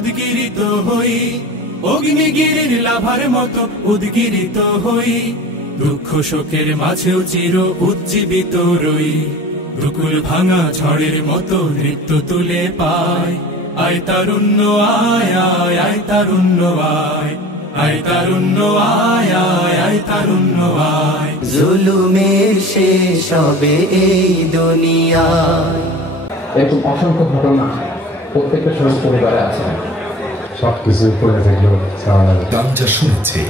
উদ্গিরিত হই, অগ্নিগিরির লাভার মতো উদ্গিরিত হই, দুঃখ শোকের মাঝেও চির উজ্জীবিত রই, দুকুল ভাঙা ঝড়ের মতো নৃত্য তুলে পায়, আয় তারুণ্য আয় আয় আয় তারুণ্য আয়, আয় তারুণ্য আয় আয় আয় তারুণ্য আয়। জুলুমের শেষ হবে এই দুনিয়ায়। এরকম অসংখ্য ঘটনা প্রত্যেকটা শহীদ পরিবারে আছে। সবকিছু করে দেখলো গান যা শুনেছে,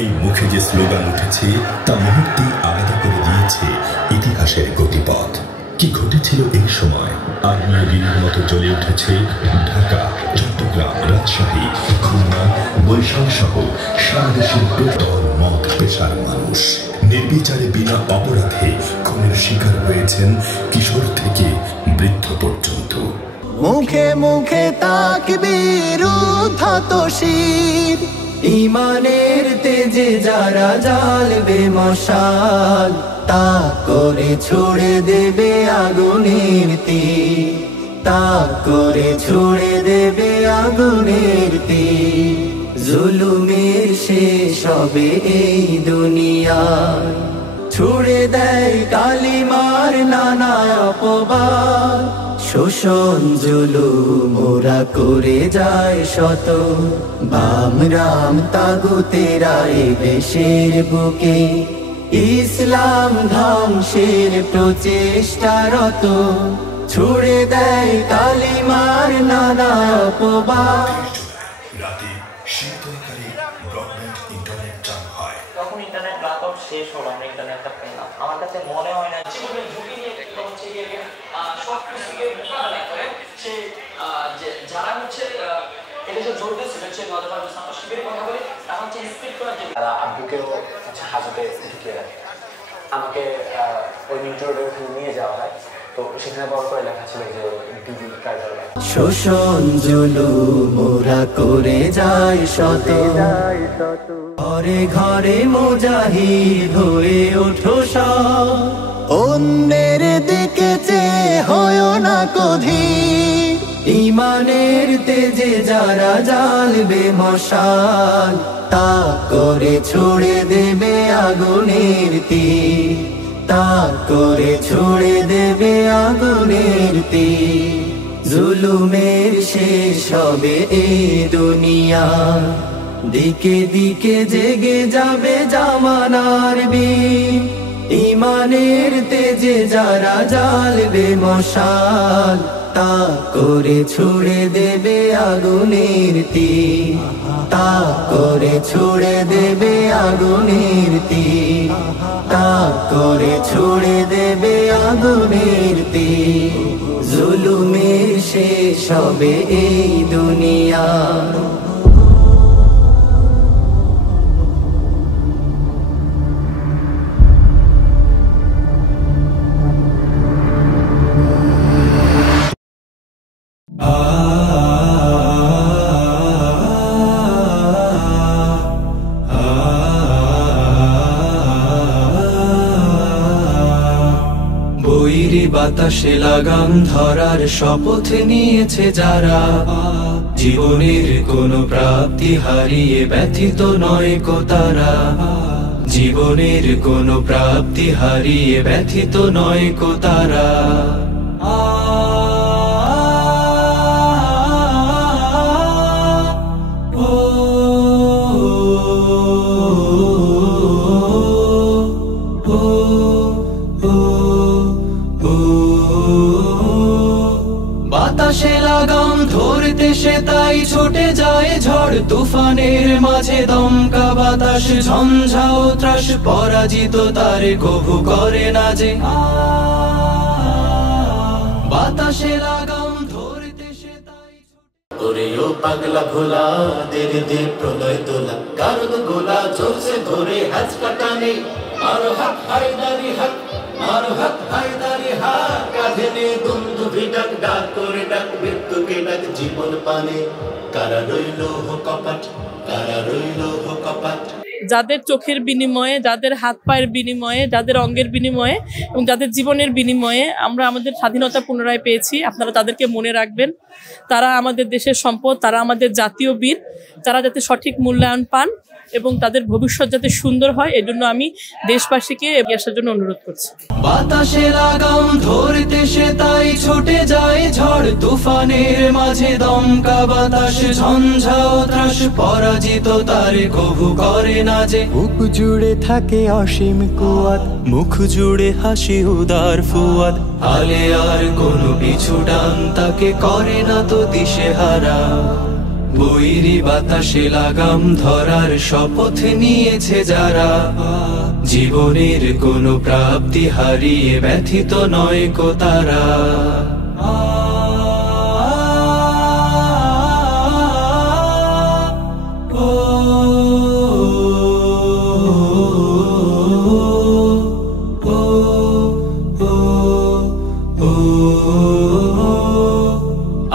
এই মুখে যে স্লোগান উঠেছে তা মুহূর্তে আলাদা করে দিয়েছে ইতিহাসের গতিপথ। কি ঘটেছিল এই সময়? আগ্নেয়গিরির মতো জ্বলে উঠেছে ঢাকা, চট্টগ্রাম, রাজশাহী, খুলনা, বরিশাল সহ সারা দেশের দল মত পেশার মানুষ। নির্বিচারে বিনা অপরাধে খুনের শিকার হয়েছেন কিশোর থেকে বৃদ্ধ পর্যন্ত। মুখে মুখে তাকবীর উদ্ধাত শির, ইমানের তেজে যারা জ্বালবে মশাল, তা করে ছুড়ে দেবে আগুনের তীর, তা করে ছুড়ে দেবে আগুনের তীর। জুলুমের শেষ হবে এই দুনিয়ায়, ছুড়ে দেয় কালিমার নানা অপবাদ, শোষণ জুলুম ওরা করে যায় শত, বাম রাম তাগুতেরা এ দেশের বুকে ইসলাম ধ্বংসের প্রচেষ্টারত, ছুড়ে দেয় কালিমার নানা অপবাদ। রাতে শীতলকারী ব্রডব্যান্ড ইন্টারনেট চালু হয়, তখন ইন্টারনেট ব্ল্যাকআউট শেষ হলো, আমরা ইন্টারনেটটা পেলাম। আমার কাছে মনে হয় না জীবনের ঝুঁকি নিয়ে সব কিছুকে মোকাবেলা করে সে যারা হচ্ছে এদেশে জোর দিয়েছিল সে নদীর ছাত্র শিবিরের কথা বলে তারা হচ্ছে স্পিড করার জন্য তারা আব্বুকেও হচ্ছে হাজতে ঢুকিয়ে রাখে। আমাকে ওই মিন্টু রোডে নিয়ে যাওয়া হয়, তো সেখানে বড় করে লেখা ছিল যে বিডি কার্যালয়। শোষণ জুলুম ওরা করে যায় শত, ঘরে ঘরে মুজাহিদ হয়ে ওঠো সব, অন্যের দিকে চেয়ে হয় না কধীর, ইমানের তেজে যারা জ্বালবে মশাল, তা করে ছুড়ে দেবে আগুনের তীর, তা করে ছুড়ে দেবে আগুনের তীর। জুলুমের শেষ হবে এই দুনিয়া, দিকে দিকে জেগে যাবে জামানার বীর, ইমানের তেজে যারা জ্বালবে মশাল, তা করে ছুড়ে দেবে আগুনের তীর, তা করে ছুড়ে দেবে আগুনের তীর, তা করে ছুড়ে দেবে আগুনের তীর। জুলুমের শেষ হবে এই দুনিয়া। বৈরী বাতাসে লাগাম ধরার শপথ নিয়েছে যারা, জীবনের কোনো প্রাপ্তি হারিয়ে ব্যথিত নয় কো তারা, জীবনের কোনো প্রাপ্তি হারিয়ে ব্যথিত নয় কো তারা। বাতাসে লাগাম ধরতে সে তাই ছুটে যায় ঝড় তুফানের মাঝে, দমকা বাতাস ঝঞ্ঝাও ত্রাস পরাজিত তার কভু করে না যে। বাতাসে লাগাম ধরতে সে তাই ওরে ও পাগলা ভোলা দের দে প্রলয় তোলা, কারণ গোলা চলছে ধরে হাজ কাটানে, মারো হাত হায়দারি হাত, মারো হাত হায়দারি হাত, কাঁধে নে দুন্দুভি ডাক, ডাক করে ডাক মৃত্যুকে ডাক জীবন পানে, কারা রইল হো কপাট, কারা রইল হো কপাট। যাদের চোখের বিনিময়ে, যাদের হাত পায়ের বিনিময়ে, যাদের অঙ্গের বিনিময়ে এবং যাদের জীবনের বিনিময়ে আমরা আমাদের স্বাধীনতা পুনরায় পেয়েছি। আপনারা তাদেরকে মনে রাখবেন। তারা আমাদের দেশের সম্পদ, তারা আমাদের জাতীয় বীর। তারা যাতে সঠিক মূল্যায়ন পান এবং তাদের ভবিষ্যৎ যাতে সুন্দর হয়, এজন্য আমি দেশবাসীকে এগিয়ে আসার জন্য অনুরোধ করছি। বাতাসে লাগাম ধরতে সে তাই ছুটে যায় ঝড় তুফানের মাঝে, দমকা বাতাস ঝঞ্ঝাও ত্রাস, পরাজিত তার কভু করে না যে। বুক জুড়ে থাকে অসীম কুয়াত, মুখ জুড়ে হাসি উদার ফুয়াদ, আলে আর কোনো পিছু ডান তাকে করে না তো দিশেহারা। বৈরী বাতাসে লাগাম ধরার শপথ নিয়েছে যারা, জীবনের কোনো প্রাপ্তি হারিয়ে ব্যথিত নয় কো তারা।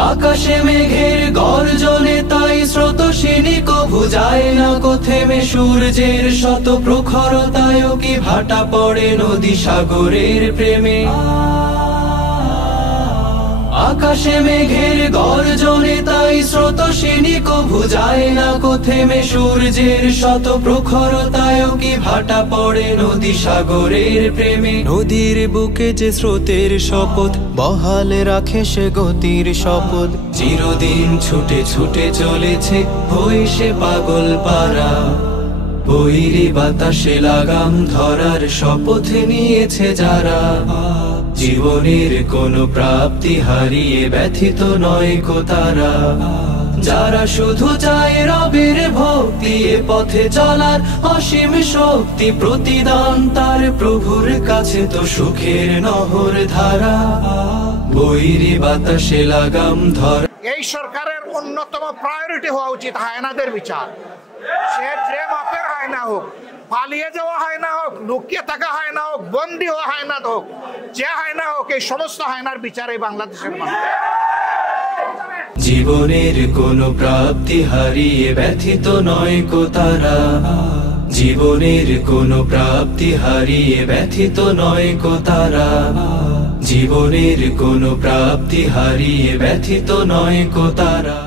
আকাশে মেঘের গর্জনে তাই স্রোতস্বিনী কভু যায় না কো থেমে, সূর্যের শত প্রখরতায়ও কি ভাটা পড়ে নদী সাগরের প্রেমে। আকাশে মেঘের গর্জনে তাই স্রোতস্বিনী কভু যায় না কো থেমে, সূর্যের শত প্রখরতায়ও কি ভাটা পড়ে নদী সাগরের প্রেমে। নদীর বুকে যে স্রোতের শপথ বহাল রাখে সে গতির শপথ, চিরদিন ছুটে ছুটে চলেছে হই সে পাগল পারা। বৈরী বাতাসে লাগাম ধরার শপথ নিয়েছে যারা, জীবনের কোনো প্রাপ্তি হারিয়ে ব্যথিত নয় কো তারা। যারা শুধু চায় রবের ভক্তি, এ পথে চলার অসীম শক্তি, প্রতিদান তার প্রভুর কাছে তো সুখের নহর ধারা। বৈরী বাতাসে লাগাম ধর। এই সরকারের অন্যতম প্রায়োরিটি হওয়া উচিত হায়নাদের বিচার। সে যে মাপের হায়না হোক, পালিয়ে যাওয়া হায়না হোক, লুকিয়ে থাকা হায়না হোক, বন্দী হওয়া হায়না হোক, যে হায়না হোক, এই সমস্ত হায়নার বিচার এই বাংলাদেশের মানুষ। জীবনের কোনো প্রাপ্তি হারিয়ে ব্যথিত নয় কো তারা, জীবনের কোনো প্রাপ্তি হারিয়ে ব্যথিত নয় কো তারা। জীবনের কোনো প্রাপ্তি হারিয়ে ব্যথিত নয় কো তারা।